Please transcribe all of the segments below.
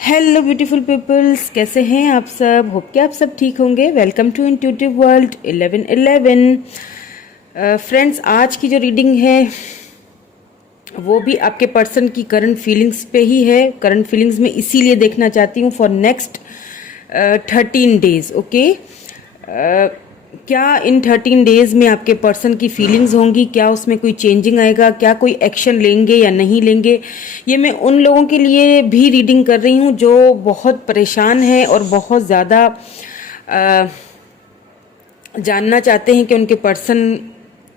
Hello beautiful peoples, कैसे हैं आप सब। होप कि आप सब ठीक होंगे। Welcome to intuitive world 1111। Friends, आज की जो रीडिंग है वो भी आपके पर्सन की करंट फीलिंग्स पे ही है। करंट फीलिंग्स में इसीलिए देखना चाहती हूँ फॉर नेक्स्ट 13 डेज। ओके, क्या इन 13 डेज में आपके पर्सन की फीलिंग्स होंगी, क्या उसमें कोई चेंजिंग आएगा, क्या कोई एक्शन लेंगे या नहीं लेंगे। ये मैं उन लोगों के लिए भी रीडिंग कर रही हूँ जो बहुत परेशान हैं और बहुत ज़्यादा जानना चाहते हैं कि उनके पर्सन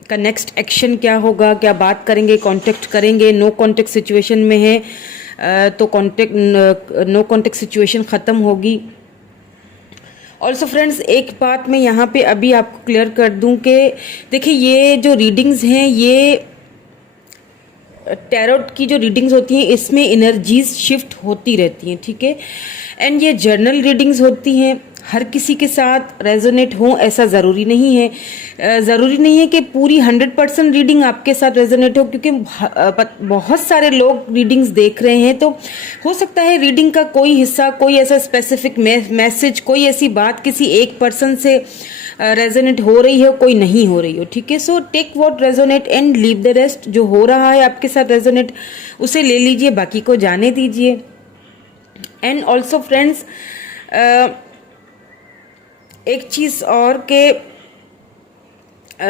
का नेक्स्ट एक्शन क्या होगा, क्या बात करेंगे, कांटेक्ट करेंगे। नो कांटेक्ट सिचुएशन में है तो नो कांटेक्ट सिचुएशन ख़त्म होगी। ऑल्सो फ्रेंड्स, एक बात मैं यहाँ पे अभी आपको क्लियर कर दूं कि देखिए, ये जो रीडिंग्स हैं, ये टैरोट की जो रीडिंग्स होती हैं इसमें एनर्जीज शिफ्ट होती रहती हैं, ठीक है। एंड ये जर्नल रीडिंग्स होती हैं, हर किसी के साथ रेजोनेट हो ऐसा ज़रूरी नहीं है। ज़रूरी नहीं है कि पूरी 100% रीडिंग आपके साथ रेजोनेट हो, क्योंकि बहुत सारे लोग रीडिंग्स देख रहे हैं। तो हो सकता है रीडिंग का कोई हिस्सा, कोई ऐसा स्पेसिफिक मैसेज, कोई ऐसी बात किसी एक पर्सन से रेजोनेट हो रही हो, कोई नहीं हो रही हो, ठीक है। So take what resonate and leave the rest. जो हो रहा है आपके साथ रेजोनेट, उसे ले लीजिए, बाकी को जाने दीजिए। एंड ऑल्सो फ्रेंड्स, एक चीज़ और के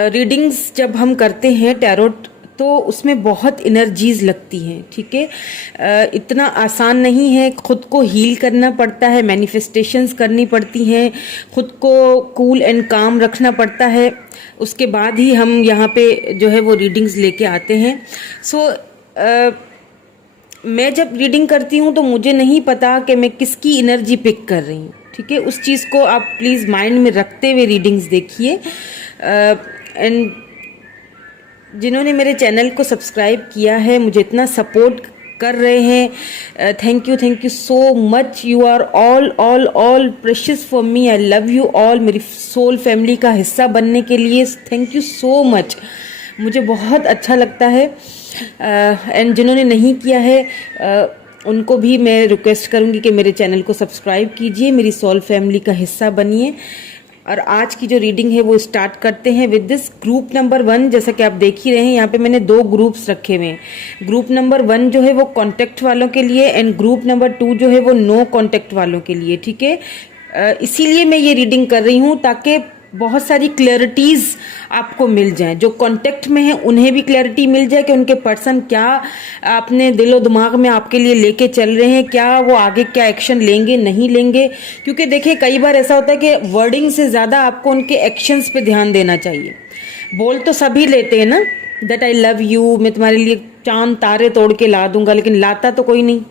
रीडिंग्स जब हम करते हैं टैरोट, तो उसमें बहुत एनर्जीज लगती हैं, ठीक है। इतना आसान नहीं है। खुद को हील करना पड़ता है, मैनिफेस्टेशंस करनी पड़ती हैं, खुद को कूल एंड काम रखना पड़ता है। उसके बाद ही हम यहाँ पे जो है वो रीडिंग्स लेके आते हैं। सो मैं जब रीडिंग करती हूँ तो मुझे नहीं पता कि मैं किसकी एनर्जी पिक कर रही हूँ, ठीक है। उस चीज़ को आप प्लीज़ माइंड में रखते हुए रीडिंग्स देखिए। एंड जिन्होंने मेरे चैनल को सब्सक्राइब किया है, मुझे इतना सपोर्ट कर रहे हैं, thank you so much. You are all precious for me. I love you all. मेरी सोल फैमिली का हिस्सा बनने के लिए थैंक यू सो मच। मुझे बहुत अच्छा लगता है। एंड जिन्होंने नहीं किया है उनको भी मैं रिक्वेस्ट करूंगी कि मेरे चैनल को सब्सक्राइब कीजिए, मेरी सोल फैमिली का हिस्सा बनिए। और आज की जो रीडिंग है वो स्टार्ट करते हैं विद दिस ग्रुप नंबर 1। जैसा कि आप देख ही रहे हैं, यहाँ पे मैंने 2 ग्रुप्स रखे हुए हैं। ग्रुप नंबर 1 जो है वो कॉन्टेक्ट वालों के लिए, एंड ग्रुप नंबर 2 जो है वो नो कॉन्टेक्ट वालों के लिए, ठीक है। इसीलिए मैं ये रीडिंग कर रही हूँ ताकि बहुत सारी क्लैरिटीज आपको मिल जाए। जो कांटेक्ट में है उन्हें भी क्लैरिटी मिल जाए कि उनके पर्सन क्या अपने दिलो दिमाग में आपके लिए लेके चल रहे हैं, क्या वो आगे क्या एक्शन लेंगे नहीं लेंगे। क्योंकि देखिए, कई बार ऐसा होता है कि वर्डिंग से ज़्यादा आपको उनके एक्शंस पे ध्यान देना चाहिए। बोल तो सभी लेते हैं ना, दैट आई लव यू, मैं तुम्हारे लिए चांद तारे तोड़ के ला दूंगा, लेकिन लाता तो कोई नहीं।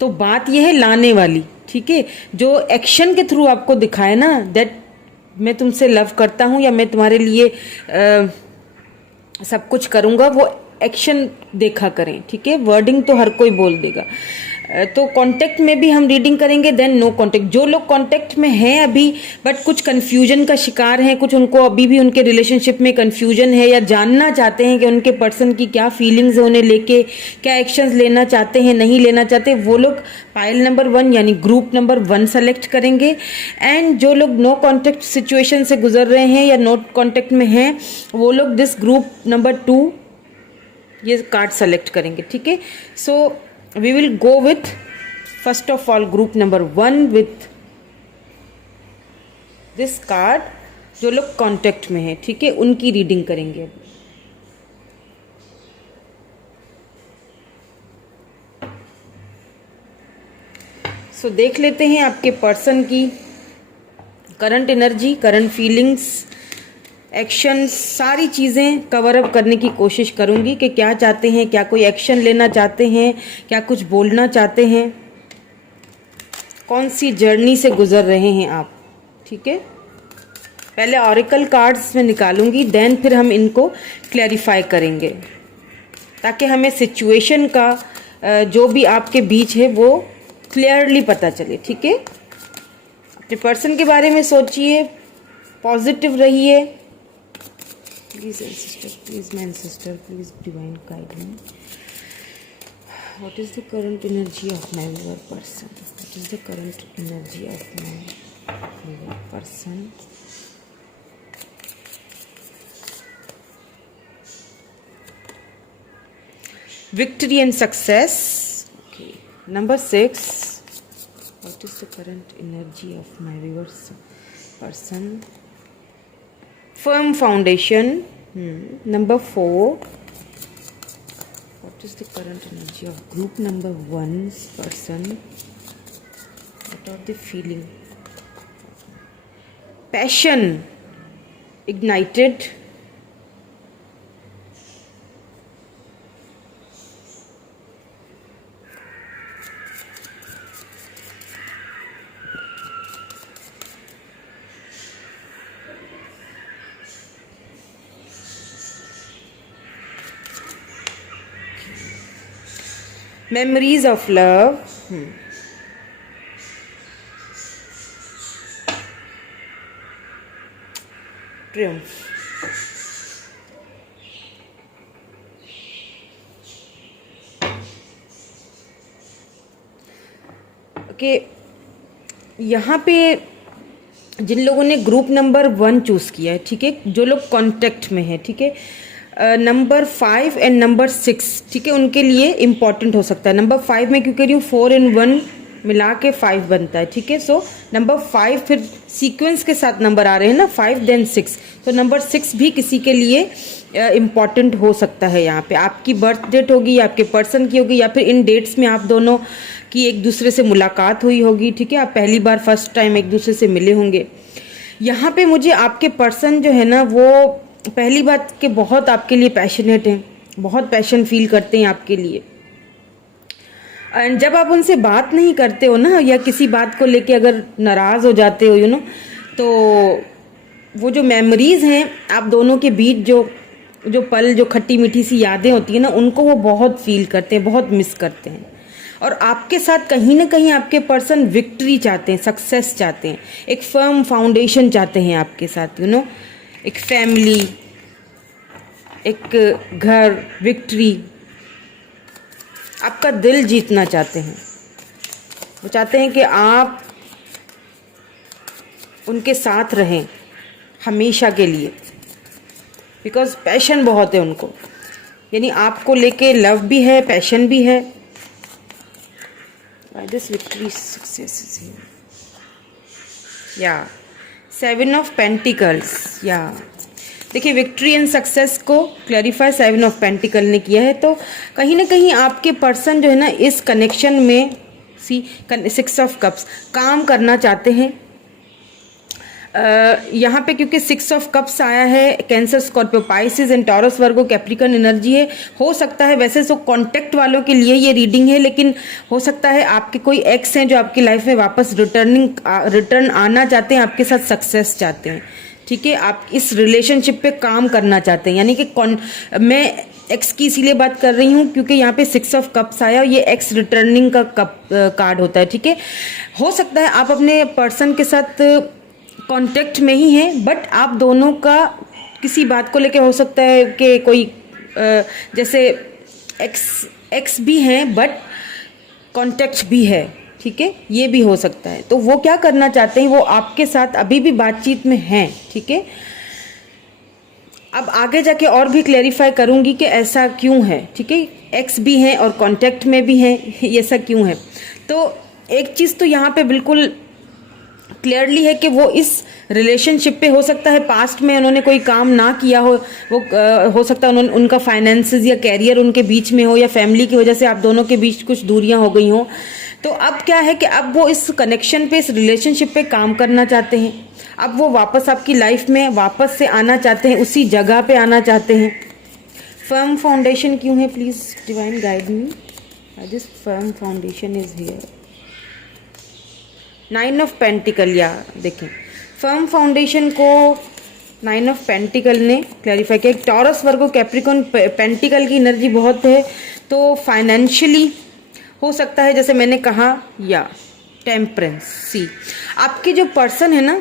तो बात यह है लाने वाली, ठीक है। जो एक्शन के थ्रू आपको दिखाए ना, दैट मैं तुमसे लव करता हूँ या मैं तुम्हारे लिए सब कुछ करूँगा, वो एक्शन देखा करें, ठीक है। वर्डिंग तो हर कोई बोल देगा। तो कांटेक्ट में भी हम रीडिंग करेंगे, देन नो कांटेक्ट। जो लोग कांटेक्ट में हैं अभी बट कुछ कंफ्यूजन का शिकार हैं, कुछ उनको अभी भी उनके रिलेशनशिप में कंफ्यूजन है, या जानना चाहते हैं कि उनके पर्सन की क्या फीलिंग्स है, उन्हें लेके क्या एक्शंस लेना चाहते हैं नहीं लेना चाहते, वो लोग पाइल नंबर 1 यानी ग्रुप नंबर 1 सेलेक्ट करेंगे। एंड जो लोग नो कांटेक्ट सिचुएशन से गुजर रहे हैं या नो कांटेक्ट में हैं, वो लोग दिस ग्रुप नंबर 2 ये कार्ड सेलेक्ट करेंगे, ठीक है। सो we will go with first of all group number 1 with this card। जो लोग कांटेक्ट में है, ठीक है, उनकी रीडिंग करेंगे। सो देख लेते हैं आपके पर्सन की current energy, current feelings, action, सारी चीज़ें कवर अप करने की कोशिश करूंगी कि क्या चाहते हैं, क्या कोई एक्शन लेना चाहते हैं, क्या कुछ बोलना चाहते हैं, कौन सी जर्नी से गुजर रहे हैं आप, ठीक है। पहले ऑरेकल कार्ड्स में निकालूंगी, देन फिर हम इनको क्लैरिफाई करेंगे ताकि हमें सिचुएशन का जो भी आपके बीच है वो क्लियरली पता चले, ठीक है। अपने पर्सन के बारे में सोचिए, पॉजिटिव रहिए। Please ancestor, please my ancestor, please divine guide me. What is the current energy of my viewer person? What is the current energy of my viewer person? Victory and success. Okay. Number 6. What is the current energy of my viewer's person? Firm foundation. Number 4. What is the current energy of group number 1's person? What are they feeling? Passion ignited. Memories of love. Triumph. Okay, यहाँ पे जिन लोगों ने group number 1 choose किया है, ठीक है, जो लोग कांटेक्ट में है, ठीक है, नंबर 5 एंड नंबर 6, ठीक है, उनके लिए इम्पॉर्टेंट हो सकता है। नंबर 5 में क्यों कह रही हूँ, 4 and 1 मिला के 5 बनता है, ठीक है। सो नंबर 5 फिर सीक्वेंस के साथ नंबर आ रहे हैं ना, 5 then 6, तो नंबर 6 भी किसी के लिए इम्पॉर्टेंट हो सकता है। यहाँ पे आपकी बर्थ डेट होगी या आपके पर्सन की होगी, या फिर इन डेट्स में आप दोनों की एक दूसरे से मुलाकात हुई होगी, ठीक है, आप पहली बार फर्स्ट टाइम एक दूसरे से मिले होंगे। यहाँ पे मुझे आपके पर्सन जो है ना, वो पहली बात के बहुत आपके लिए पैशनेट हैं, बहुत पैशन फील करते हैं आपके लिए। एंड जब आप उनसे बात नहीं करते हो ना, या किसी बात को लेके अगर नाराज़ हो जाते हो, तो वो जो मेमोरीज हैं आप दोनों के बीच, जो पल, जो खट्टी मीठी सी यादें होती है ना, उनको वो बहुत फील करते हैं, बहुत मिस करते हैं। और आपके साथ कहीं ना कहीं आपके पर्सन विक्ट्री चाहते हैं, सक्सेस चाहते हैं, एक फर्म फाउंडेशन चाहते हैं आपके साथ, एक फैमिली, एक घर, विक्ट्री, आपका दिल जीतना चाहते हैं। वो चाहते हैं कि आप उनके साथ रहें हमेशा के लिए, बिकॉज पैशन बहुत है उनको, यानी आपको लेके लव भी है, पैशन भी है। Why this victory success is here? Yeah, 7 of Pentacles. Yeah. देखिए, विक्ट्री एंड सक्सेस को क्लैरिफाई 7 ऑफ पेंटिकल ने किया है। तो कहीं ना कहीं आपके पर्सन जो है ना, इस कनेक्शन में 6 ऑफ कप्स काम करना चाहते हैं। यहाँ पे क्योंकि 6 ऑफ कप्स आया है, cancer, Scorpio, Pisces and taurus, Virgo, Capricorn energy है। हो सकता है वैसे तो कॉन्टेक्ट वालों के लिए ये रीडिंग है, लेकिन हो सकता है आपके कोई एक्स हैं जो आपकी लाइफ में वापस रिटर्न आना चाहते हैं, आपके साथ सक्सेस चाहते हैं, ठीक है, आप इस रिलेशनशिप पे काम करना चाहते हैं। यानी कि मैं एक्स की इसीलिए बात कर रही हूँ क्योंकि यहाँ पे 6 ऑफ कप्स आया, ये एक्स रिटर्निंग का कार्ड होता है, ठीक है। हो सकता है आप अपने पर्सन के साथ कांटेक्ट में ही हैं, बट आप दोनों का किसी बात को लेके हो सकता है कि कोई जैसे एक्स भी हैं बट कांटेक्ट भी है, ठीक है, ये भी हो सकता है। तो वो क्या करना चाहते हैं, वो आपके साथ अभी भी बातचीत में हैं, ठीक है। अब आगे जाके और भी क्लैरिफाई करूंगी कि ऐसा क्यों है, ठीक है, एक्स भी हैं और कांटेक्ट में भी हैं, ऐसा क्यों है। तो एक चीज़ तो यहाँ पे बिल्कुल क्लियरली है कि वो इस रिलेशनशिप पे, हो सकता है पास्ट में उन्होंने कोई काम ना किया हो, वो हो सकता है उनका फाइनेंसेस या कैरियर उनके बीच में हो, या फैमिली की वजह से आप दोनों के बीच कुछ दूरियां हो गई हो। तो अब क्या है कि अब वो इस कनेक्शन पे, इस रिलेशनशिप पे काम करना चाहते हैं। अब वो वापस आपकी लाइफ में वापस से आना चाहते हैं, उसी जगह पे आना चाहते हैं। फर्म फाउंडेशन क्यों है, please divine guide me. This firm foundation is here. 9 of pentacle, या देखें फर्म फाउंडेशन को 9 ऑफ पेंटिकल ने क्लैरिफाई किया। टॉरस, वर्गो, कैप्रिकॉर्न, पेंटिकल की एनर्जी बहुत है, तो फाइनेंशियली हो सकता है, जैसे मैंने कहा, या टेम्परेंस। सी, आपके जो पर्सन है ना,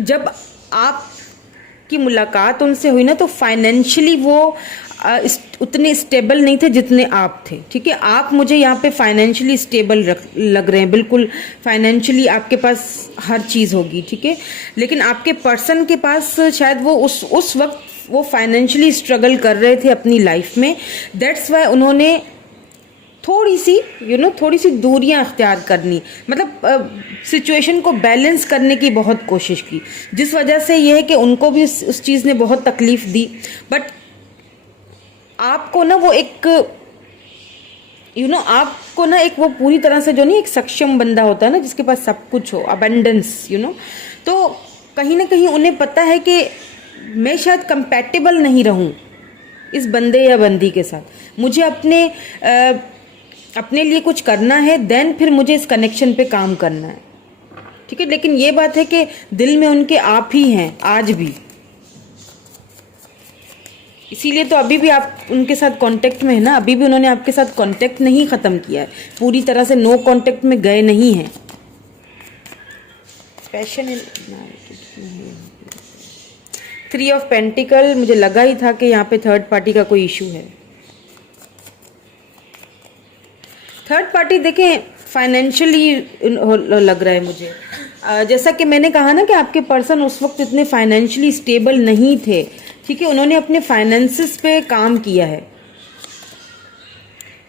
जब आपकी मुलाकात उनसे हुई ना, तो फाइनेंशियली वो उतने स्टेबल नहीं थे जितने आप थे, ठीक है। आप मुझे यहाँ पे फाइनेंशियली स्टेबल लग रहे हैं, बिल्कुल फाइनेंशियली आपके पास हर चीज़ होगी, ठीक है। लेकिन आपके पर्सन के पास शायद वो उस वक्त वो फाइनेंशियली स्ट्रगल कर रहे थे अपनी लाइफ में। दैट्स वाई उन्होंने थोड़ी सी दूरियां अख्तियार करनी, मतलब सिचुएशन को बैलेंस करने की बहुत कोशिश की, जिस वजह से ये है कि उनको भी उस चीज़ ने बहुत तकलीफ दी। बट आपको ना वो एक आपको ना एक वो पूरी तरह से जो नहीं एक सक्षम बंदा होता है ना, जिसके पास सब कुछ हो, अबंडेंस, तो कहीं ना कहीं उन्हें पता है कि मैं शायद कंपैटिबल नहीं रहूं इस बंदे या बंदी के साथ। मुझे अपने लिए कुछ करना है, देन फिर मुझे इस कनेक्शन पे काम करना है, ठीक है। लेकिन ये बात है कि दिल में उनके आप ही हैं आज भी, इसीलिए तो अभी भी आप उनके साथ कांटेक्ट में है ना, अभी भी उन्होंने आपके साथ कांटेक्ट नहीं ख़त्म किया है, पूरी तरह से नो कांटेक्ट में गए नहीं हैं। पैशन 3 ऑफ पेंटिकल, मुझे लगा ही था कि यहाँ पे थर्ड पार्टी का कोई इशू है। थर्ड पार्टी देखें फाइनेंशियली लग रहा है मुझे, जैसा कि मैंने कहा ना कि आपके पर्सन उस वक्त इतने फाइनेंशियली स्टेबल नहीं थे, ठीक है। उन्होंने अपने फाइनेंसेस पे काम किया है।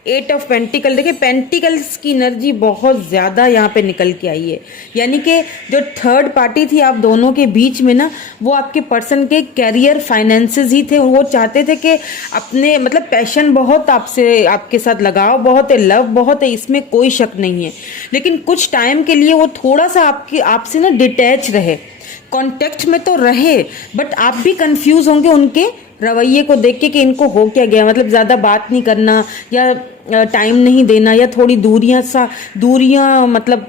8 ऑफ पेंटिकल, देखिए पेंटिकल्स की एनर्जी बहुत ज़्यादा यहाँ पे निकल के आई है, यानी कि जो थर्ड पार्टी थी आप दोनों के बीच में ना, वो आपके पर्सन के कैरियर फाइनेंसेस ही थे। वो चाहते थे कि अपने मतलब पैशन बहुत आपसे, आपके साथ लगाव बहुत है, लव बहुत है, इसमें कोई शक नहीं है। लेकिन कुछ टाइम के लिए वो थोड़ा सा आपसे ना डिटैच रहे, कांटेक्ट में तो रहे, बट आप भी कंफ्यूज होंगे उनके रवैये को देख के कि इनको हो क्या गया, मतलब ज़्यादा बात नहीं करना या टाइम नहीं देना या थोड़ी दूरियां मतलब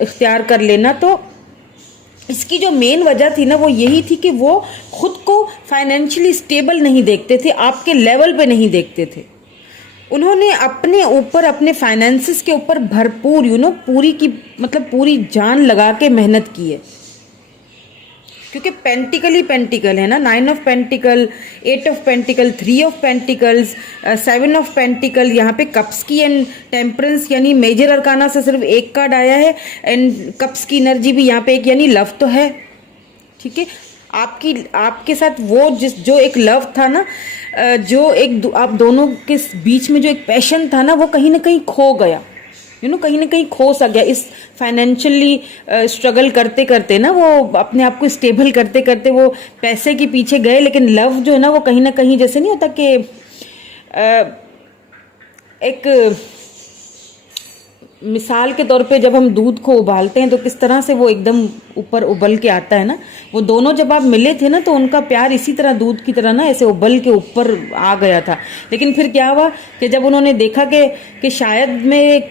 इख्तियार कर लेना। तो इसकी जो मेन वजह थी ना वो यही थी कि वो खुद को फाइनेंशियली स्टेबल नहीं देखते थे, आपके लेवल पे नहीं देखते थे। उन्होंने अपने ऊपर, अपने फाइनेंसेस के ऊपर भरपूर पूरी जान लगा के मेहनत की है, क्योंकि पेंटिकल ही पेंटिकल है ना। 9 of pentacle, 8 of pentacle, 3 of pentacles, 7 of pentacle, यहाँ पे कप्स की एंड टेम्परेंस, यानी मेजर अरकाना से सिर्फ एक कार्ड आया है, एंड कप्स की एनर्जी भी यहाँ पे एक, यानी लव तो है, ठीक है। आपके साथ वो जो एक लव था ना, जो एक आप दोनों के बीच में जो एक पैशन था ना, वो कहीं ना कहीं खो गया, कहीं ना कहीं खो सा गया इस फाइनेंशियली स्ट्रगल करते करते ना। वो अपने आप को स्टेबल करते करते वो पैसे के पीछे गए, लेकिन लव जो है ना वो कहीं ना कहीं, जैसे नहीं होता कि एक मिसाल के तौर पे जब हम दूध को उबालते हैं तो किस तरह से वो एकदम ऊपर उबल के आता है ना, वो दोनों जब आप मिले थे ना तो उनका प्यार इसी तरह दूध की तरह ना ऐसे उबल के ऊपर आ गया था। लेकिन फिर क्या हुआ कि जब उन्होंने देखा कि शायद मैं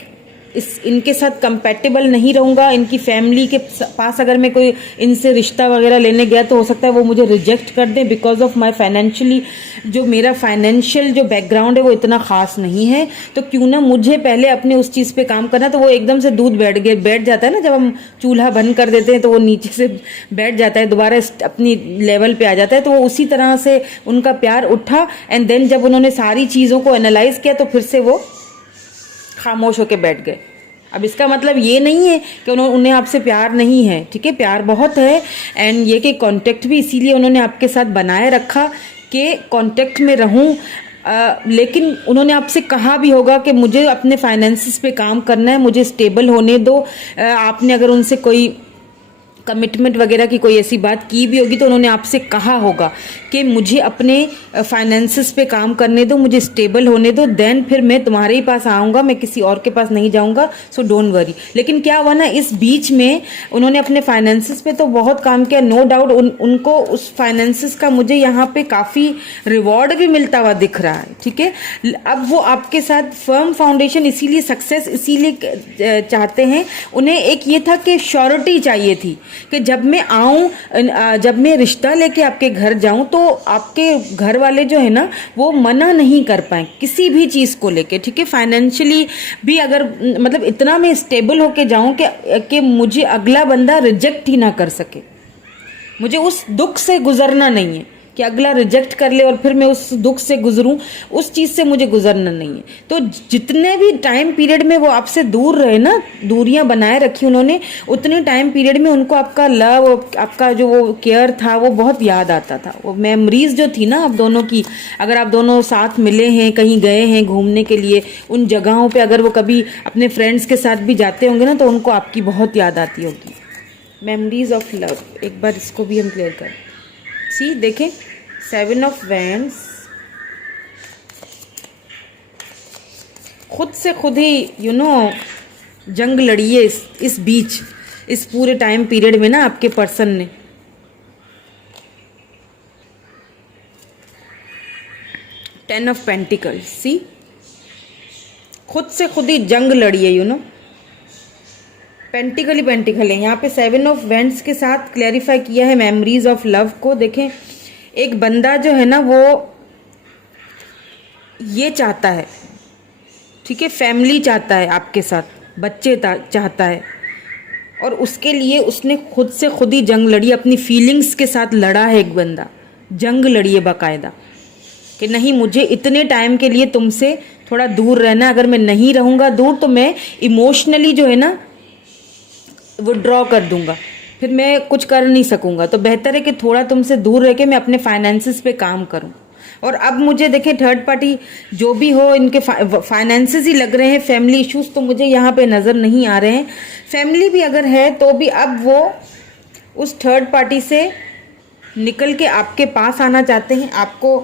इनके साथ कंपैटिबल नहीं रहूँगा, इनकी फैमिली के पास अगर मैं कोई इनसे रिश्ता वगैरह लेने गया तो हो सकता है वो मुझे रिजेक्ट कर दें, बिकॉज ऑफ माय फाइनेंशियली, जो मेरा फाइनेंशियल जो बैकग्राउंड है वो इतना ख़ास नहीं है, तो क्यों ना मुझे पहले अपने उस चीज़ पे काम करना। तो वो एकदम से दूध बैठ जाता है ना, जब हम चूल्हा बंद कर देते हैं तो वो नीचे से बैठ जाता है, दोबारा अपनी लेवल पे आ जाता है। तो वो उसी तरह से उनका प्यार उठा, एंड देन जब उन्होंने सारी चीज़ों को एनालाइज किया तो फिर से वो खामोश होके बैठ गए। अब इसका मतलब ये नहीं है कि उन्हें आपसे प्यार नहीं है, ठीक है, प्यार बहुत है, एंड ये कि कांटेक्ट भी इसीलिए उन्होंने आपके साथ बनाए रखा कि कांटेक्ट में रहूं। लेकिन उन्होंने आपसे कहा भी होगा कि मुझे अपने फाइनेंसेस पे काम करना है, मुझे स्टेबल होने दो। आपने अगर उनसे कोई कमिटमेंट वगैरह की कोई ऐसी बात की भी होगी तो उन्होंने आपसे कहा होगा कि मुझे अपने फाइनेंसेस पे काम करने दो, मुझे स्टेबल होने दो, देन फिर मैं तुम्हारे ही पास आऊँगा, मैं किसी और के पास नहीं जाऊँगा, सो डोंट वरी। लेकिन क्या हुआ ना, इस बीच में उन्होंने अपने फाइनेंसेस पे तो बहुत काम किया, नो डाउट। उनको उस फाइनेंसेस का मुझे यहाँ पे काफ़ी रिवॉर्ड भी मिलता हुआ दिख रहा है, ठीक है। अब वो आपके साथ फर्म फाउंडेशन इसीलिए सक्सेस इसीलिए चाहते हैं, उन्हें एक ये था कि श्योरिटी चाहिए थी कि जब मैं आऊं, जब मैं रिश्ता लेके आपके घर जाऊं तो आपके घर वाले जो है ना वो मना नहीं कर पाए किसी भी चीज़ को लेके, ठीक है। फाइनेंशियली भी अगर मतलब इतना मैं स्टेबल होके जाऊं कि मुझे अगला बंदा रिजेक्ट ही ना कर सके, मुझे उस दुख से गुजरना नहीं है कि अगला रिजेक्ट कर ले और फिर मैं उस दुख से गुजरूं, उस चीज़ से मुझे गुजरना नहीं है। तो जितने भी टाइम पीरियड में वो आपसे दूर रहे ना, दूरियां बनाए रखी उन्होंने, उतने टाइम पीरियड में उनको आपका लव, आपका जो वो केयर था वो बहुत याद आता था। वो मेमोरीज जो थी ना आप दोनों की, अगर आप दोनों साथ मिले हैं, कहीं गए हैं घूमने के लिए, उन जगहों पे अगर वो कभी अपने फ्रेंड्स के साथ भी जाते होंगे ना, तो उनको आपकी बहुत याद आती होगी। मेमोरीज ऑफ लव, एक बार इसको भी हम क्लियर करें। सी देखें, 7 ऑफ वैंड्स, खुद से खुद ही जंग लड़ी है इस बीच, इस पूरे टाइम पीरियड में ना आपके पर्सन ने। टेन ऑफ पेंटिकल्स, सी खुद से खुद ही जंग लड़ी है, पेंटिकल ही पेंटिकल है। यहाँ पे 7 ऑफ वैंड्स के साथ क्लैरिफाई किया है मेमोरीज ऑफ लव को। देखें, एक बंदा जो है ना वो ये चाहता है, ठीक है, फैमिली चाहता है आपके साथ, बच्चे चाहता है, और उसके लिए उसने खुद से खुद ही जंग लड़ी, अपनी फीलिंग्स के साथ लड़ा है। एक बंदा जंग लड़ी है बाकायदा कि नहीं, मुझे इतने टाइम के लिए तुमसे थोड़ा दूर रहना, अगर मैं नहीं रहूँगा दूर तो मैं इमोशनली जो है ना विड्रॉ कर दूंगा, फिर मैं कुछ कर नहीं सकूंगा। तो बेहतर है कि थोड़ा तुमसे दूर रह के मैं अपने फाइनेंसिस पे काम करूं। और अब मुझे देखें, थर्ड पार्टी जो भी हो, इनके फाइनेंसिस ही लग रहे हैं, फैमिली इश्यूज तो मुझे यहाँ पे नज़र नहीं आ रहे हैं। फैमिली भी अगर है तो भी अब वो उस थर्ड पार्टी से निकल के आपके पास आना चाहते हैं, आपको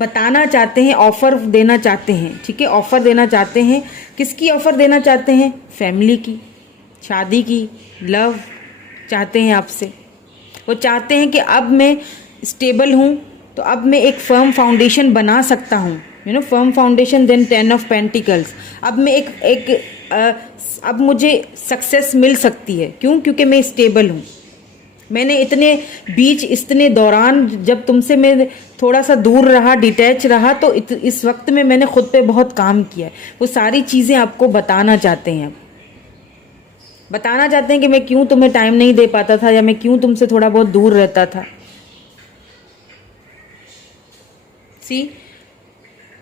बताना चाहते हैं, ऑफर देना चाहते हैं, ठीक है, ऑफर देना चाहते हैं। किसकी ऑफर देना चाहते हैं? फैमिली की, शादी की, लव चाहते हैं आपसे। वो चाहते हैं कि अब मैं स्टेबल हूँ, तो अब मैं एक फर्म फाउंडेशन बना सकता हूँ, firm foundation. Then 10 of pentacles, अब मैं अब मुझे सक्सेस मिल सकती है। क्यों? क्योंकि मैं स्टेबल हूँ। मैंने इतने दौरान जब तुमसे मैं थोड़ा सा दूर रहा, डिटैच रहा, तो इस वक्त में मैंने खुद पे बहुत काम किया है। वो सारी चीज़ें आपको बताना चाहते हैं, बताना चाहते हैं कि मैं क्यों तुम्हें टाइम नहीं दे पाता था, या मैं क्यों तुमसे थोड़ा बहुत दूर रहता था। सी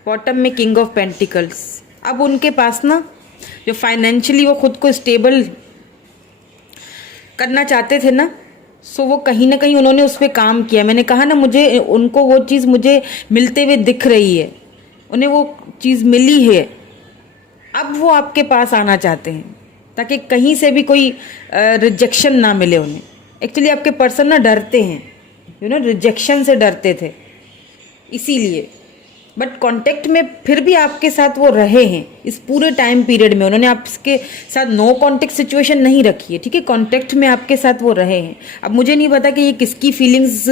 बॉटम में किंग ऑफ पेंटिकल्स। अब उनके पास ना जो फाइनेंशियली वो खुद को स्टेबल करना चाहते थे ना, सो वो कहीं ना कहीं उन्होंने उस पर काम किया। मैंने कहा ना, मुझे उनको वो चीज़ मुझे मिलते हुए दिख रही है, उन्हें वो चीज़ मिली है। अब वो आपके पास आना चाहते हैं ताकि कहीं से भी कोई रिजेक्शन ना मिले उन्हें। एक्चुअली आपके पर्सन ना डरते हैं, रिजेक्शन से डरते थे, इसीलिए। बट कांटेक्ट में फिर भी आपके साथ वो रहे हैं इस पूरे टाइम पीरियड में। उन्होंने आपके साथ नो कांटेक्ट सिचुएशन नहीं रखी है, ठीक है, कांटेक्ट में आपके साथ वो रहे हैं। अब मुझे नहीं पता कि ये किसकी फीलिंग्स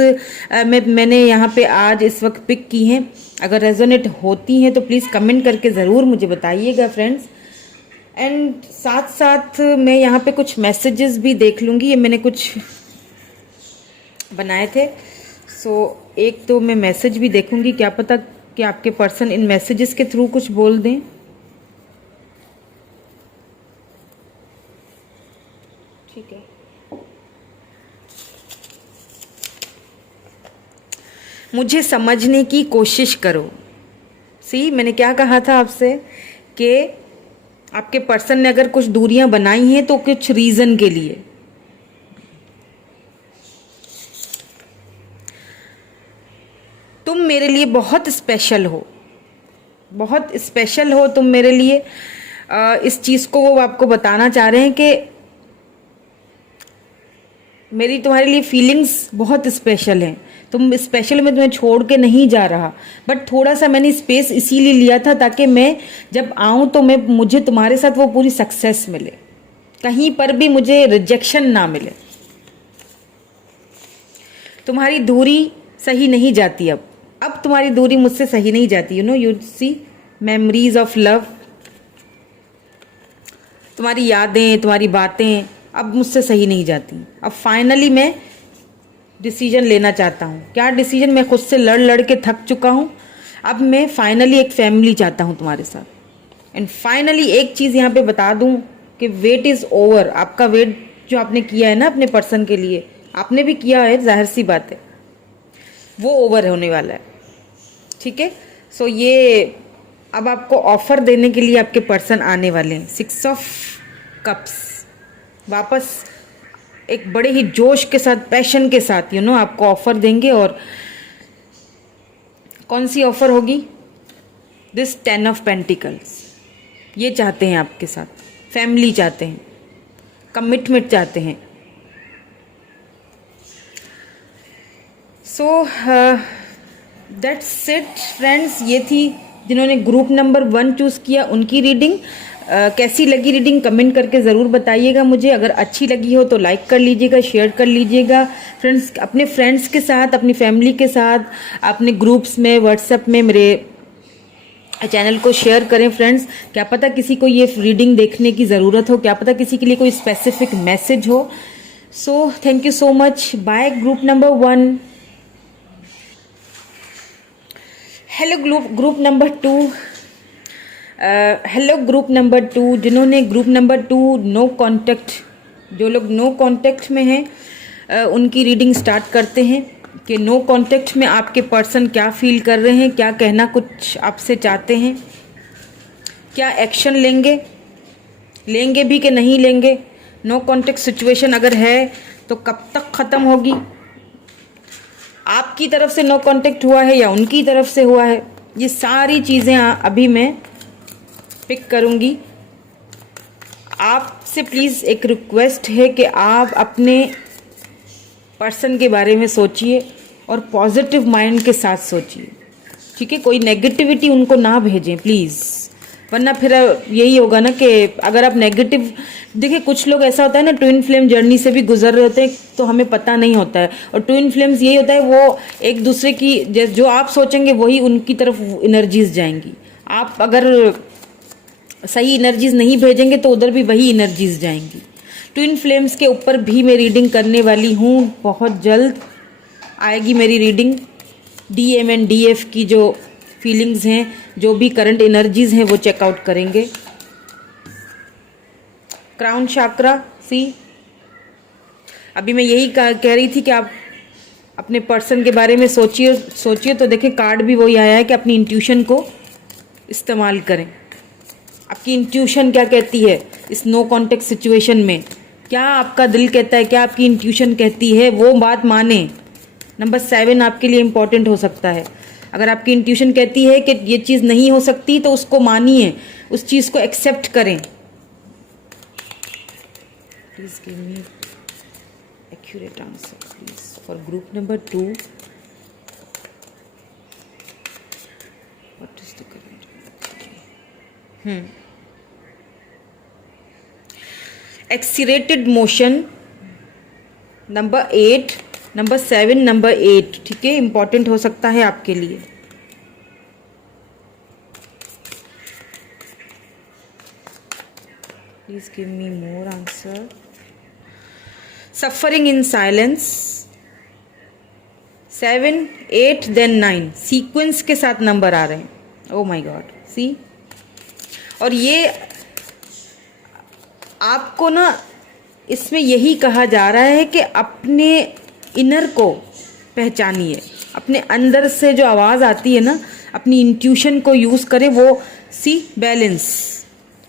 मैंने यहाँ पे आज इस वक्त पिक की हैं। अगर रेजोनेट होती हैं तो प्लीज़ कमेंट करके ज़रूर मुझे बताइएगा फ्रेंड्स। एंड साथ साथ मैं यहाँ पे कुछ मैसेजेस भी देख लूँगी, ये मैंने कुछ बनाए थे। एक तो मैं मैसेज भी देखूँगी, क्या पता कि आपके पर्सन इन मैसेजेस के थ्रू कुछ बोल दें। ठीक है, मुझे समझने की कोशिश करो। मैंने क्या कहा था आपसे कि आपके पर्सन ने अगर कुछ दूरियां बनाई हैं तो कुछ रीजन के लिए। तुम मेरे लिए बहुत स्पेशल हो, बहुत स्पेशल हो तुम मेरे लिए। इस चीज़ को वो आपको बताना चाह रहे हैं कि मेरी तुम्हारे लिए फीलिंग्स बहुत स्पेशल हैं। तुम स्पेशल में तुम्हें छोड़ के नहीं जा रहा, बट थोड़ा सा मैंने स्पेस इसीलिए लिया था ताकि मैं जब आऊँ तो मुझे तुम्हारे साथ वो पूरी सक्सेस मिले, कहीं पर भी मुझे रिजेक्शन ना मिले। तुम्हारी दूरी सही नहीं जाती, अब तुम्हारी दूरी मुझसे सही नहीं जाती। You see memories of love, तुम्हारी यादें, तुम्हारी बातें अब मुझसे सही नहीं जाती। अब फाइनली मैं डिसीजन लेना चाहता हूँ। क्या डिसीजन? मैं खुद से लड़ के थक चुका हूँ। अब मैं फाइनली एक फैमिली चाहता हूँ तुम्हारे साथ। एंड फाइनली एक चीज़ यहाँ पे बता दूँ कि वेट इज़ ओवर। आपका वेट जो आपने किया है ना अपने पर्सन के लिए, आपने भी किया है, जाहिर सी बात है। वो ओवर होने वाला है, ठीक है। सो ये अब आपको ऑफर देने के लिए आपके पर्सन आने वाले हैं। 6 ऑफ कप्स वापस एक बड़े ही जोश के साथ, पैशन के साथ आपको ऑफर देंगे। और कौन सी ऑफर होगी? This 10 of pentacles. ये चाहते हैं आपके साथ, फैमिली चाहते हैं, कमिटमेंट चाहते हैं। So that's it friends. ये थी जिन्होंने ग्रुप नंबर 1 चूज़ किया उनकी रीडिंग। कैसी लगी रीडिंग कमेंट करके ज़रूर बताइएगा मुझे। अगर अच्छी लगी हो तो लाइक कर लीजिएगा, शेयर कर लीजिएगा फ्रेंड्स, अपने फ्रेंड्स के साथ, अपनी फैमिली के साथ, अपने ग्रुप्स में, व्हाट्सएप में मेरे चैनल को शेयर करें फ्रेंड्स। क्या पता किसी को ये रीडिंग देखने की ज़रूरत हो, क्या पता किसी के लिए कोई स्पेसिफिक मैसेज हो। So thank you so much. Bye group number 1। Hello group number 2। Hello group number 2। जिन्होंने ग्रुप नंबर 2 नो कांटेक्ट, जो लोग नो कांटेक्ट में हैं उनकी रीडिंग स्टार्ट करते हैं कि नो कांटेक्ट में आपके पर्सन क्या फील कर रहे हैं, क्या कहना कुछ आपसे चाहते हैं, क्या एक्शन लेंगे भी कि नहीं लेंगे। नो कांटेक्ट सिचुएशन अगर है तो कब तक ख़त्म होगी, आपकी तरफ से नो कांटेक्ट हुआ है या उनकी तरफ से हुआ है, ये सारी चीज़ें अभी मैं पिक करूँगी। आपसे प्लीज़ एक रिक्वेस्ट है कि आप अपने पर्सन के बारे में सोचिए और पॉजिटिव माइंड के साथ सोचिए, ठीक है। कोई नेगेटिविटी उनको ना भेजें प्लीज़, वरना फिर यही होगा ना कि अगर आप नेगेटिव, देखिए कुछ लोग ऐसा होता है ना, ट्विन फ्लेम जर्नी से भी गुजर रहे होते हैं तो हमें पता नहीं होता है। और ट्विन फ्लेम्स यही होता है, वो एक दूसरे की जो आप सोचेंगे वही उनकी तरफ एनर्जीज जाएंगी। आप अगर सही एनर्जीज नहीं भेजेंगे तो उधर भी वही एनर्जीज जाएंगी। ट्विन फ्लेम्स के ऊपर भी मैं रीडिंग करने वाली हूँ, बहुत जल्द आएगी मेरी रीडिंग। DM एंड DF की जो फीलिंग्स हैं, जो भी करंट एनर्जीज हैं वो चेकआउट करेंगे। क्राउन चाक्रा, सी अभी मैं यही कह रही थी कि आप अपने पर्सन के बारे में सोचिए तो देखें कार्ड भी वही आया है कि अपनी इंट्यूशन को इस्तेमाल करें। आपकी इंट्यूशन क्या कहती है इस नो कॉन्टेक्ट सिचुएशन में, क्या आपका दिल कहता है, क्या आपकी इंट्यूशन कहती है, वो बात माने। नंबर 7 आपके लिए इम्पॉर्टेंट हो सकता है। अगर आपकी इंट्यूशन कहती है कि ये चीज़ नहीं हो सकती तो उसको मानिए, उस चीज़ को एक्सेप्ट करें। Please give me accurate answer please for group number 2। What is the current accelerated motion number 8, number 7, number 8, ठीक है, इंपॉर्टेंट हो सकता है आपके लिए। Please give me more answer. Suffering in silence 7, 8 then 9 sequence के साथ नंबर आ रहे हैं। Oh my god, see. और ये आपको ना इसमें यही कहा जा रहा है कि अपने इनर को पहचानिए, अपने अंदर से जो आवाज़ आती है ना, अपनी इंट्यूशन को यूज़ करें। वो बैलेंस,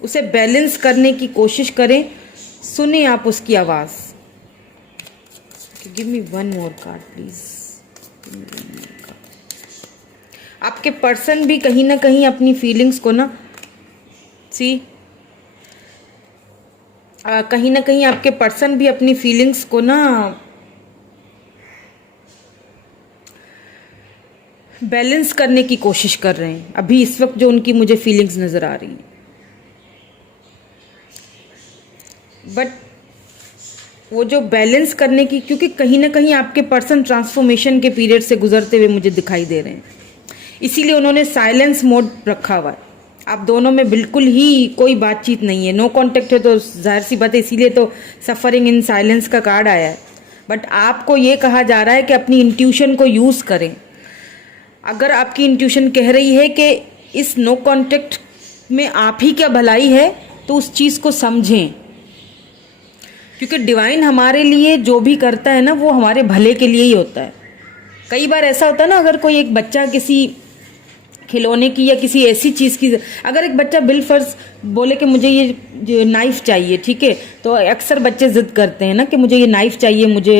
उसे बैलेंस करने की कोशिश करें, सुने आप उसकी आवाज़। Give me one more card please. आपके पर्सन भी कहीं ना कहीं अपनी फीलिंग्स को ना कहीं ना कहीं आपके पर्सन भी अपनी फीलिंग्स को ना बैलेंस करने की कोशिश कर रहे हैं अभी इस वक्त, जो उनकी मुझे फीलिंग्स नज़र आ रही हैं। बट वो जो बैलेंस करने की, क्योंकि कहीं ना कहीं आपके पर्सन ट्रांसफॉर्मेशन के पीरियड से गुजरते हुए मुझे दिखाई दे रहे हैं, इसीलिए उन्होंने साइलेंस मोड रखा हुआ है। आप दोनों में बिल्कुल ही कोई बातचीत नहीं है, नो कांटेक्ट है, तो जाहिर सी बात है, इसीलिए तो सफरिंग इन साइलेंस का कार्ड आया है। बट आपको ये कहा जा रहा है कि अपनी इंट्यूशन को यूज़ करें। अगर आपकी इंट्यूशन कह रही है कि इस नो कांटेक्ट में आप ही क्या भलाई है, तो उस चीज़ को समझें, क्योंकि डिवाइन हमारे लिए जो भी करता है ना, वो हमारे भले के लिए ही होता है। कई बार ऐसा होता है ना, अगर कोई एक बच्चा किसी खिलौने की या किसी ऐसी चीज़ की, अगर एक बच्चा बिलफर्ज बोले कि मुझे ये नाइफ चाहिए, ठीक है, तो अक्सर बच्चे जिद करते हैं ना कि मुझे ये नाइफ चाहिए, मुझे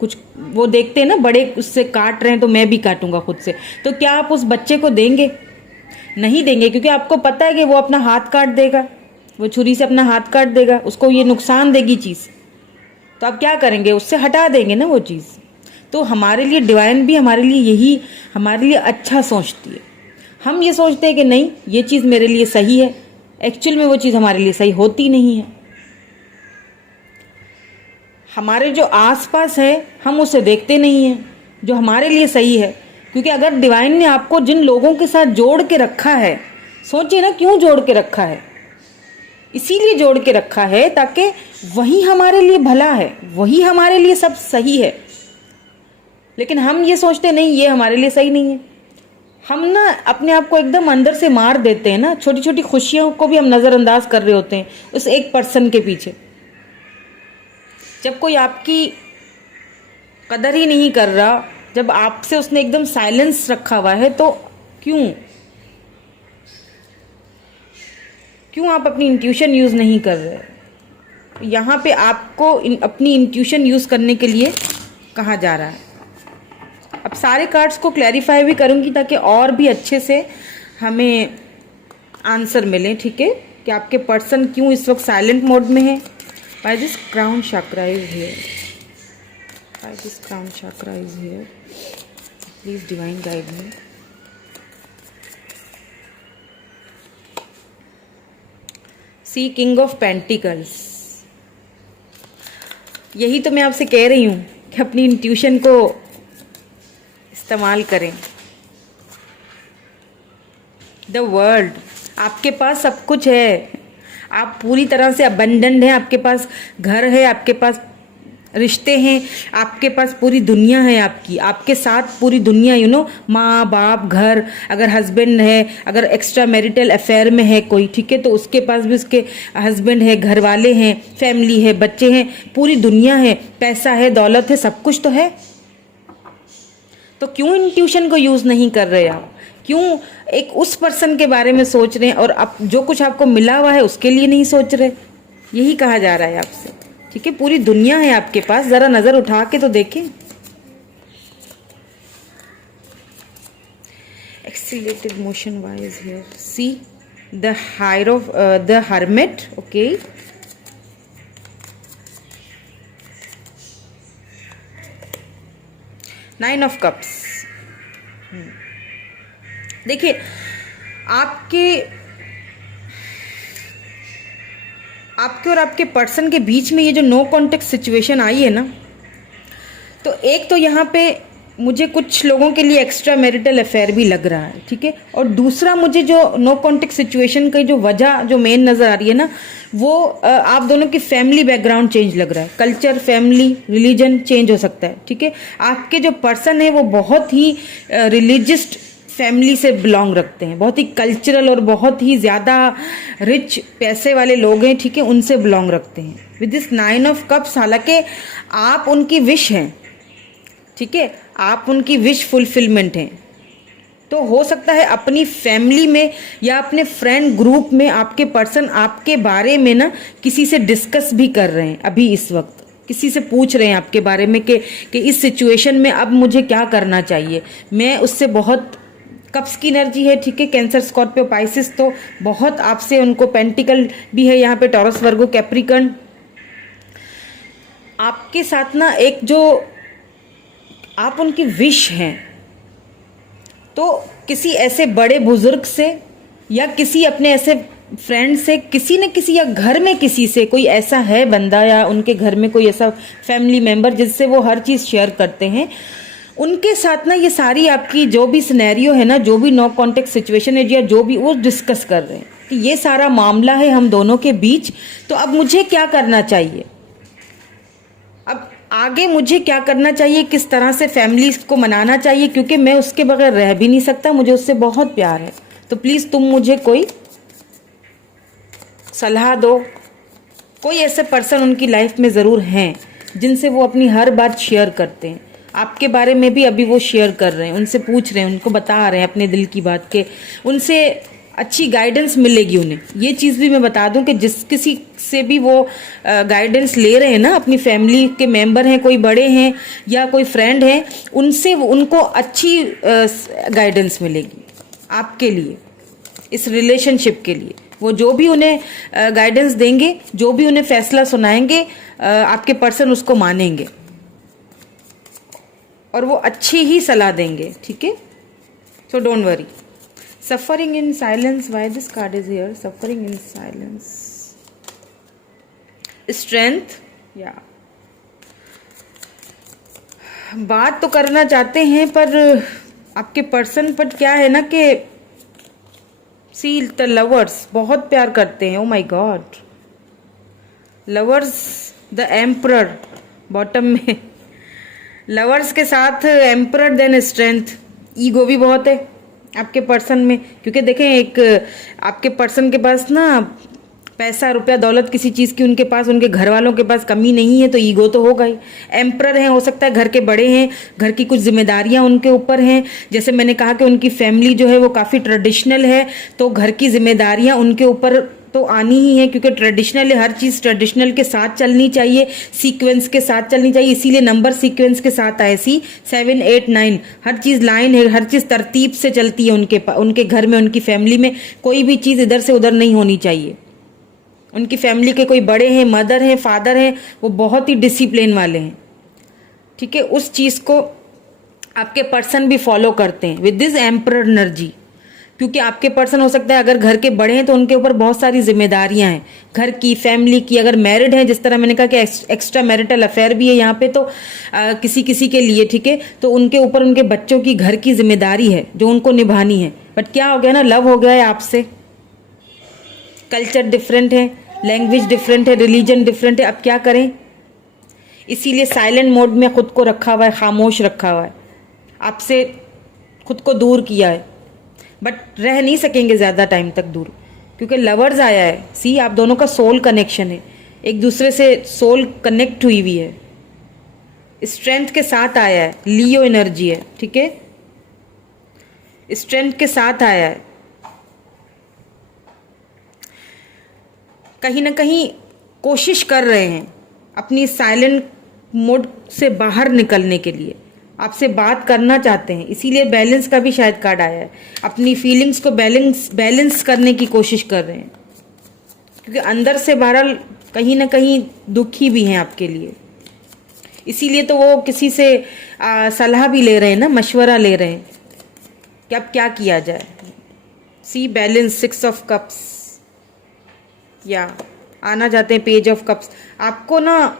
कुछ, वो देखते हैं ना बड़े उससे काट रहे हैं तो मैं भी काटूंगा खुद से, तो क्या आप उस बच्चे को देंगे? नहीं देंगे, क्योंकि आपको पता है कि वो अपना हाथ काट देगा, वो छुरी से अपना हाथ काट देगा, उसको ये नुकसान देगी चीज़, तो आप क्या करेंगे? उससे हटा देंगे ना वो चीज़। तो हमारे लिए डिवाइन भी हमारे लिए यही, हमारे लिए अच्छा सोचती है। हम ये सोचते हैं कि नहीं ये चीज़ मेरे लिए सही है, एक्चुअल में वो चीज़ हमारे लिए सही होती नहीं है। हमारे जो आसपास है हम उसे देखते नहीं हैं जो हमारे लिए सही है, क्योंकि अगर डिवाइन ने आपको जिन लोगों के साथ जोड़ के रखा है, सोचिए ना क्यों जोड़ के रखा है, इसीलिए जोड़ के रखा है ताकि वही हमारे लिए भला है, वही हमारे लिए सब सही है। लेकिन हम ये सोचते नहीं ये हमारे लिए सही नहीं है, हम ना अपने आप को एकदम अंदर से मार देते हैं ना, छोटी छोटी खुशियों को भी हम नज़रअंदाज कर रहे होते हैं उस एक पर्सन के पीछे। जब कोई आपकी कदर ही नहीं कर रहा, जब आपसे उसने एकदम साइलेंस रखा हुआ है, तो क्यों आप अपनी इंट्यूशन यूज़ नहीं कर रहे? यहाँ पे आपको अपनी इंट्यूशन यूज़ करने के लिए कहा जा रहा है। अब सारे कार्ड्स को क्लैरिफाई भी करूँगी ताकि और भी अच्छे से हमें आंसर मिले, ठीक है, कि आपके पर्सन क्यों इस वक्त साइलेंट मोड में है। Why this crown chakra is here? Why this crown chakra is here? Please divine guide me. See King of Pentacles. यही तो मैं आपसे कह रही हूँ कि अपनी इंट्यूशन को इस्तेमाल करें। द वर्ल्ड, आपके पास सब कुछ है, आप पूरी तरह से अबंडेंट हैं, आपके पास घर है, आपके पास रिश्ते हैं, आपके पास पूरी दुनिया है, आपके साथ पूरी दुनिया, यू नो, माँ बाप, घर, अगर हस्बैंड है, अगर एक्स्ट्रा मैरिटल अफेयर में है कोई, ठीक है, तो उसके पास भी उसके हस्बैंड है, घर वाले हैं, फैमिली है, बच्चे हैं, पूरी दुनिया है, पैसा है, दौलत है, सब कुछ तो है। तो क्यों इंट्यूशन को यूज़ नहीं कर रहे आप? क्यों एक उस पर्सन के बारे में सोच रहे हैं और आप जो कुछ आपको मिला हुआ है उसके लिए नहीं सोच रहे? यही कहा जा रहा है आपसे, ठीक है, पूरी दुनिया है आपके पास, जरा नजर उठा के तो देखें। Accelerated motion why is here? See the the hermit, okay, nine of cups. देखिए आपके और आपके पर्सन के बीच में ये जो नो कॉन्टेक्ट सिचुएशन आई है ना, तो एक तो यहाँ पे मुझे कुछ लोगों के लिए एक्स्ट्रा मैरिटल अफेयर भी लग रहा है, ठीक है, और दूसरा मुझे जो नो कॉन्टेक्ट सिचुएशन की जो वजह जो मेन नज़र आ रही है ना, वो आप दोनों की फैमिली बैकग्राउंड चेंज लग रहा है, कल्चर, फैमिली, रिलीजन चेंज हो सकता है, ठीक है। आपके जो पर्सन है वो बहुत ही रिलीजियस फैमिली से बिलोंग रखते हैं, बहुत ही कल्चरल और बहुत ही ज़्यादा रिच पैसे वाले लोग हैं, ठीक है, उनसे बिलोंग रखते हैं with this nine of cups. हालांकि आप उनकी विश हैं, ठीक है, आप उनकी विश फुलफिलमेंट हैं, तो हो सकता है अपनी फैमिली में या अपने फ्रेंड ग्रुप में आपके पर्सन आपके बारे में ना किसी से डिस्कस भी कर रहे हैं, अभी इस वक्त किसी से पूछ रहे हैं आपके बारे में कि इस सिचुएशन में अब मुझे क्या करना चाहिए। मैं उससे बहुत, कप्स की एनर्जी है, ठीक है, कैंसर, स्कॉर्पियो, पाइसिस, तो बहुत आपसे उनको, पेंटिकल भी है यहाँ पे, टॉरस, वर्गो, कैप्रिकॉर्न, आपके साथ ना एक जो आप उनकी विश हैं, तो किसी ऐसे बड़े बुजुर्ग से या किसी अपने ऐसे फ्रेंड से, किसी न किसी, या घर में किसी से कोई ऐसा है बंदा या उनके घर में कोई ऐसा फैमिली मेंबर जिससे वो हर चीज़ शेयर करते हैं, उनके साथ ना ये सारी आपकी जो भी सिनेरियो है ना, जो भी नो कॉन्टेक्ट सिचुएशन है या जो भी, वो डिस्कस कर रहे हैं कि ये सारा मामला है हम दोनों के बीच, तो अब मुझे क्या करना चाहिए, अब आगे मुझे क्या करना चाहिए, किस तरह से फैमिली को मनाना चाहिए, क्योंकि मैं उसके बगैर रह भी नहीं सकता, मुझे उससे बहुत प्यार है। तो प्लीज़ तुम मुझे कोई सलाह दो। कोई ऐसे पर्सन उनकी लाइफ में ज़रूर हैं जिनसे वो अपनी हर बात शेयर करते हैं। आपके बारे में भी अभी वो शेयर कर रहे हैं, उनसे पूछ रहे हैं, उनको बता रहे हैं अपने दिल की बात के, उनसे अच्छी गाइडेंस मिलेगी उन्हें। ये चीज़ भी मैं बता दूं कि जिस किसी से भी वो गाइडेंस ले रहे हैं ना, अपनी फैमिली के मेंबर हैं, कोई बड़े हैं या कोई फ्रेंड हैं, उनसे उनको अच्छी गाइडेंस मिलेगी आपके लिए, इस रिलेशनशिप के लिए। वो जो भी उन्हें गाइडेंस देंगे, जो भी उन्हें फैसला सुनाएंगे, आपके पर्सन उसको मानेंगे और वो अच्छी ही सलाह देंगे, ठीक है। So don't worry. Suffering in silence. Why this card is here? Suffering in silence. Strength. Yeah. बात तो करना चाहते हैं पर आपके पर्सन पर क्या है ना कि सी द लवर्स बहुत प्यार करते हैं। Oh my God, lovers the emperor bottom में, लवर्स के साथ एम्परर देन स्ट्रेंथ। ईगो भी बहुत है आपके पर्सन में, क्योंकि देखें एक आपके पर्सन के पास ना पैसा रुपया दौलत किसी चीज़ की उनके पास, उनके घर वालों के पास कमी नहीं है, तो ईगो तो होगा ही। एम्परर हैं, हो सकता है घर के बड़े हैं, घर की कुछ जिम्मेदारियां उनके ऊपर हैं। जैसे मैंने कहा कि उनकी फैमिली जो है वो काफ़ी ट्रेडिशनल है, तो घर की जिम्मेदारियां उनके ऊपर तो आनी ही है, क्योंकि ट्रेडिशनल है, हर चीज़ ट्रेडिशनल के साथ चलनी चाहिए, सीक्वेंस के साथ चलनी चाहिए, इसीलिए नंबर सीक्वेंस के साथ आए। सी 7 8 9 हर चीज़ लाइन है, हर चीज़ तरतीब से चलती है उनके घर में, उनकी फैमिली में कोई भी चीज़ इधर से उधर नहीं होनी चाहिए। उनकी फैमिली के कोई बड़े हैं, मदर हैं, फादर हैं, वो बहुत ही डिसिप्लिन वाले हैं, ठीक है। उस चीज़ को आपके पर्सन भी फॉलो करते हैं विद दिस एम्परर एनर्जी, क्योंकि आपके पर्सन हो सकता है अगर घर के बड़े हैं तो उनके ऊपर बहुत सारी जिम्मेदारियां हैं, घर की, फैमिली की। अगर मैरिड हैं, जिस तरह मैंने कहा कि एक्स्ट्रा मैरिटल अफेयर भी है यहाँ पे, तो किसी किसी के लिए, ठीक है, तो उनके ऊपर उनके बच्चों की, घर की जिम्मेदारी है जो उनको निभानी है। बट क्या हो गया ना, लव हो गया है आपसे, कल्चर डिफरेंट है, लैंग्वेज डिफरेंट है, रिलीजन डिफरेंट है, अब क्या करें। इसीलिए साइलेंट मोड में खुद को रखा हुआ है, खामोश रखा हुआ है, आपसे खुद को दूर किया है। बट रह नहीं सकेंगे ज़्यादा टाइम तक दूर, क्योंकि लवर्स आया है। सी आप दोनों का सोल कनेक्शन है, एक दूसरे से सोल कनेक्ट हुई हुई है, स्ट्रेंथ के साथ आया है, लियो एनर्जी है, ठीक है, स्ट्रेंथ के साथ आया है। कहीं ना कहीं कोशिश कर रहे हैं अपनी साइलेंट मोड से बाहर निकलने के लिए, आपसे बात करना चाहते हैं, इसीलिए बैलेंस का भी शायद कार्ड आया है। अपनी फीलिंग्स को बैलेंस करने की कोशिश कर रहे हैं, क्योंकि अंदर से बहरहाल कहीं ना कहीं दुखी भी हैं आपके लिए। इसीलिए तो वो किसी से सलाह भी ले रहे हैं ना, मशवरा ले रहे हैं कि अब क्या किया जाए। सी बैलेंस, 6 ऑफ कप्स, या आना चाहते हैं पेज ऑफ कप्स। आपको ना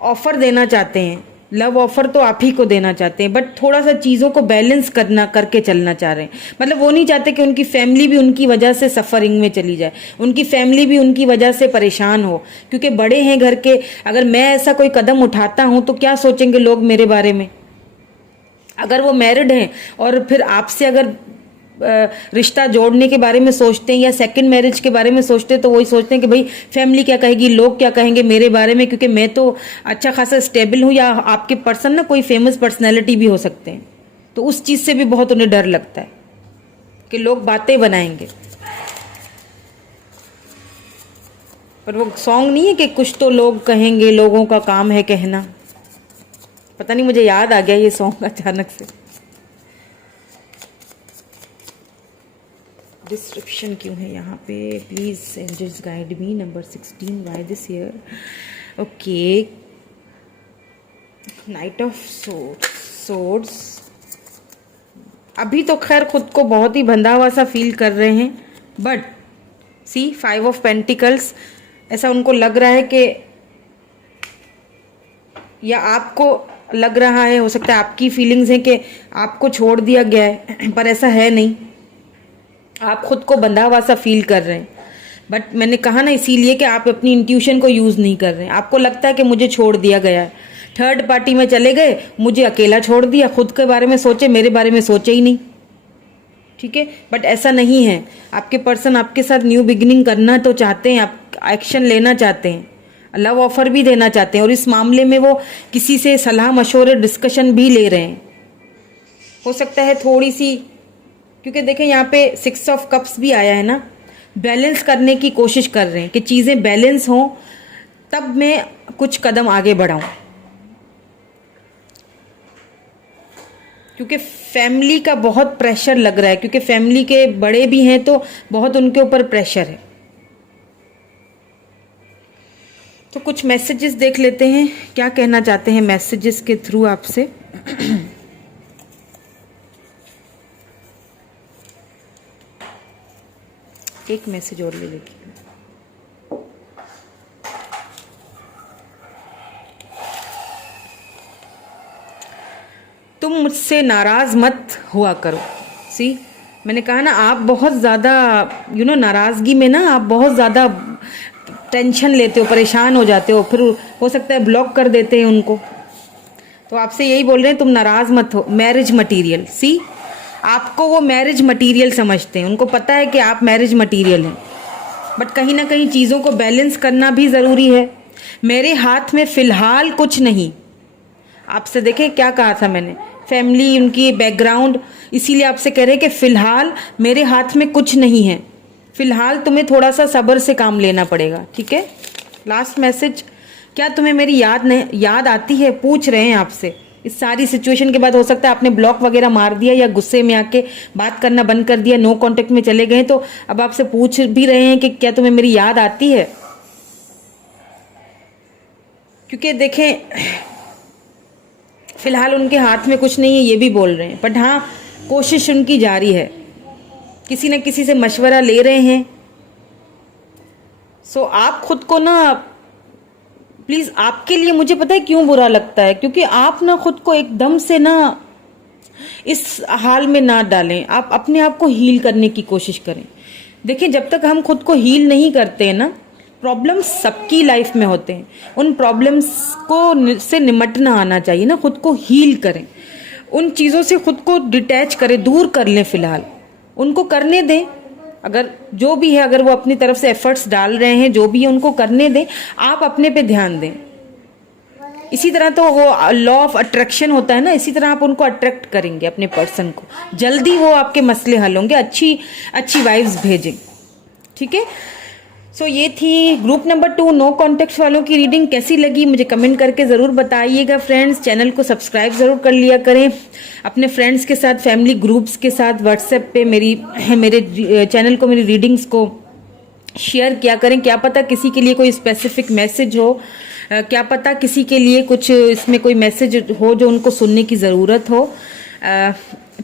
ऑफर देना चाहते हैं, लव ऑफर तो आप ही को देना चाहते हैं, बट थोड़ा सा चीज़ों को बैलेंस करके चलना चाह रहे हैं। मतलब वो नहीं चाहते कि उनकी फैमिली भी उनकी वजह से सफरिंग में चली जाए, उनकी फैमिली भी उनकी वजह से परेशान हो, क्योंकि बड़े हैं घर के। अगर मैं ऐसा कोई कदम उठाता हूँ तो क्या सोचेंगे लोग मेरे बारे में। अगर वो मैरिड हैं और फिर आपसे अगर रिश्ता जोड़ने के बारे में सोचते हैं या सेकंड मैरिज के बारे में सोचते हैं, तो वही सोचते हैं कि भाई फैमिली क्या कहेगी, लोग क्या कहेंगे मेरे बारे में, क्योंकि मैं तो अच्छा खासा स्टेबल हूँ। या आपके पर्सन ना कोई फेमस पर्सनैलिटी भी हो सकते हैं, तो उस चीज़ से भी बहुत उन्हें डर लगता है कि लोग बातें बनाएंगे। पर वो सॉन्ग नहीं है कि कुछ तो लोग कहेंगे, लोगों का काम है कहना। पता नहीं, मुझे याद आ गया ये सॉन्ग अचानक से। डिस्क्रिप्शन क्यों है यहाँ पे, please angels guide me. Number 16, why this year. Okay, knight of swords. अभी तो खैर खुद को बहुत ही बंधा हुआ सा फील कर रहे हैं, बट सी 5 ऑफ पेंटिकल्स, ऐसा उनको लग रहा है कि, या आपको लग रहा है, हो सकता है आपकी फीलिंग्स हैं कि आपको छोड़ दिया गया है, पर ऐसा है नहीं। आप खुद को बंधा हुआ सा फील कर रहे हैं, बट मैंने कहा ना इसीलिए कि आप अपनी इंट्यूशन को यूज़ नहीं कर रहे हैं। आपको लगता है कि मुझे छोड़ दिया गया है, थर्ड पार्टी में चले गए, मुझे अकेला छोड़ दिया, खुद के बारे में सोचे, मेरे बारे में सोचे ही नहीं, ठीक है। बट ऐसा नहीं है, आपके पर्सन आपके साथ न्यू बिगिनिंग करना तो चाहते हैं, आप एक्शन लेना चाहते हैं, लव ऑफर भी देना चाहते हैं, और इस मामले में वो किसी से सलाह मशवरे डिस्कशन भी ले रहे हैं। हो सकता है थोड़ी सी, क्योंकि देखें यहाँ पे 6 ऑफ कप्स भी आया है ना, बैलेंस करने की कोशिश कर रहे हैं कि चीज़ें बैलेंस हों, तब मैं कुछ कदम आगे बढ़ाऊं। क्योंकि फैमिली का बहुत प्रेशर लग रहा है, क्योंकि फैमिली के बड़े भी हैं तो बहुत उनके ऊपर प्रेशर है। तो कुछ मैसेजेस देख लेते हैं, क्या कहना चाहते हैं मैसेजेस के थ्रू आपसे। एक मैसेज और ले लेती हूँ। तुम मुझसे नाराज मत हुआ करो। सी, मैंने कहा ना, आप बहुत ज़्यादा नाराज़गी में ना आप बहुत ज़्यादा टेंशन लेते हो, परेशान हो जाते हो, फिर हो सकता है ब्लॉक कर देते हैं उनको। तो आपसे यही बोल रहे हैं, तुम नाराज़ मत हो। मैरिज मटीरियल, सी, आपको वो मैरिज मटीरियल समझते हैं, उनको पता है कि आप मैरिज मटीरियल हैं, बट कहीं ना कहीं चीज़ों को बैलेंस करना भी ज़रूरी है। मेरे हाथ में फ़िलहाल कुछ नहीं। आपसे देखें क्या कहा था मैंने, फैमिली, उनकी बैकग्राउंड, इसीलिए आपसे कह रहे हैं कि फ़िलहाल मेरे हाथ में कुछ नहीं है, फ़िलहाल तुम्हें थोड़ा सा सब्र से काम लेना पड़ेगा, ठीक है। लास्ट मैसेज, क्या तुम्हें मेरी याद आती है, पूछ रहे हैं आपसे। इस सारी सिचुएशन के बाद हो सकता है आपने ब्लॉक वगैरह मार दिया या गुस्से में आके बात करना बंद कर दिया, नो कांटेक्ट में चले गए, तो अब आपसे पूछ भी रहे हैं कि क्या तुम्हें मेरी याद आती है। क्योंकि देखें, फिलहाल उनके हाथ में कुछ नहीं है, ये भी बोल रहे हैं, बट हाँ, कोशिश उनकी जारी है, किसी न किसी से मशवरा ले रहे हैं। सो आप खुद को ना, प्लीज़, आपके लिए मुझे पता है क्यों बुरा लगता है, क्योंकि आप ना खुद को एकदम से ना इस हाल में ना डालें, आप अपने आप को हील करने की कोशिश करें। देखिए, जब तक हम खुद को हील नहीं करते हैं ना, प्रॉब्लम्स सबकी लाइफ में होते हैं, उन प्रॉब्लम्स को से निमटना आना चाहिए ना, खुद को हील करें, उन चीज़ों से खुद को डिटैच करें, दूर कर लें, फ़िलहाल उनको करने दें। अगर जो भी है, अगर वो अपनी तरफ से एफर्ट्स डाल रहे हैं, जो भी है उनको करने दें, आप अपने पे ध्यान दें। इसी तरह तो वो लॉ ऑफ अट्रैक्शन होता है ना, इसी तरह आप उनको अट्रैक्ट करेंगे अपने पर्सन को, जल्दी वो आपके मसले हल होंगे, अच्छी अच्छी वाइब्स भेजें, ठीक है। सो ये थी ग्रुप नंबर 2 नो कॉन्टेक्ट वालों की रीडिंग। कैसी लगी मुझे कमेंट करके ज़रूर बताइएगा फ्रेंड्स। चैनल को सब्सक्राइब ज़रूर कर लिया करें, अपने फ्रेंड्स के साथ, फैमिली ग्रुप्स के साथ व्हाट्सएप पे मेरे चैनल को, मेरी रीडिंग्स को शेयर किया करें। क्या पता किसी के लिए कोई स्पेसिफिक मैसेज हो, क्या पता किसी के लिए कुछ इसमें कोई मैसेज हो जो उनको सुनने की ज़रूरत हो,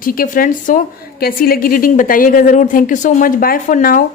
ठीक है फ्रेंड्स। सो कैसी लगी रीडिंग बताइएगा ज़रूर। Thank you so much, bye for now.